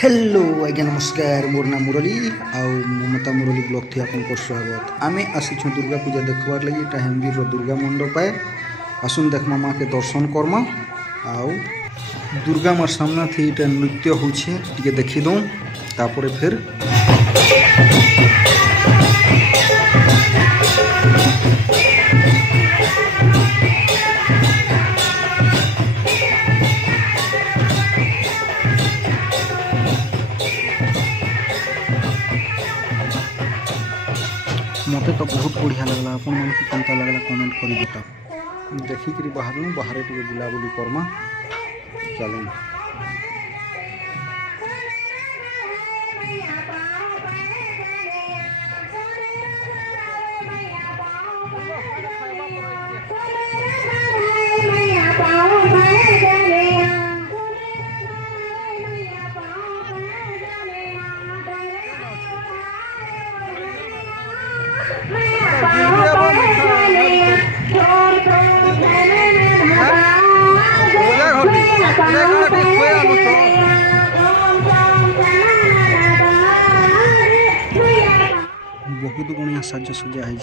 Hello आज्ञा नमस्कार मोर नाम मुरली आउ ममता मुरली ब्लॉग थी आपको स्वागत आमे आसीछुँ दुर्गा पूजा देखबार लगी एटा हेमगिर दुर्गा मंडप है आसुन देखमा माँ के दर्शन करमा आउ दुर्गा मार सामना थी एटा नृत्य होछे टिके देखि दो तापरे फिर मते तो बहुत बढ़िया लगला अपन मन के केनता लगला कमेंट करी बता देखिक बाहर बाहर टिके बुलाबुली करमा चलें बहुत बढ़िया साज सजा है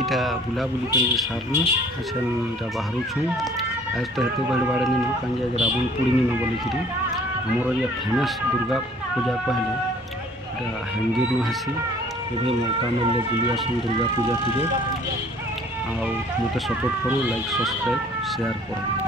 इटा बुलाबुली कर सारू अच्छा बाहर छूँ आज तो हेतु बड़े बड़े नीन कहीं आज रावण पुड़ी नीन बोलिकी आमर ये फेमस दुर्गा पूजा कहले हेमगिर न हेसी ये मौका मिले बुली आसन दुर्गा पूजा टी आ मत सपोर्ट करूँ लाइक सब्सक्राइब शेयर करूँ।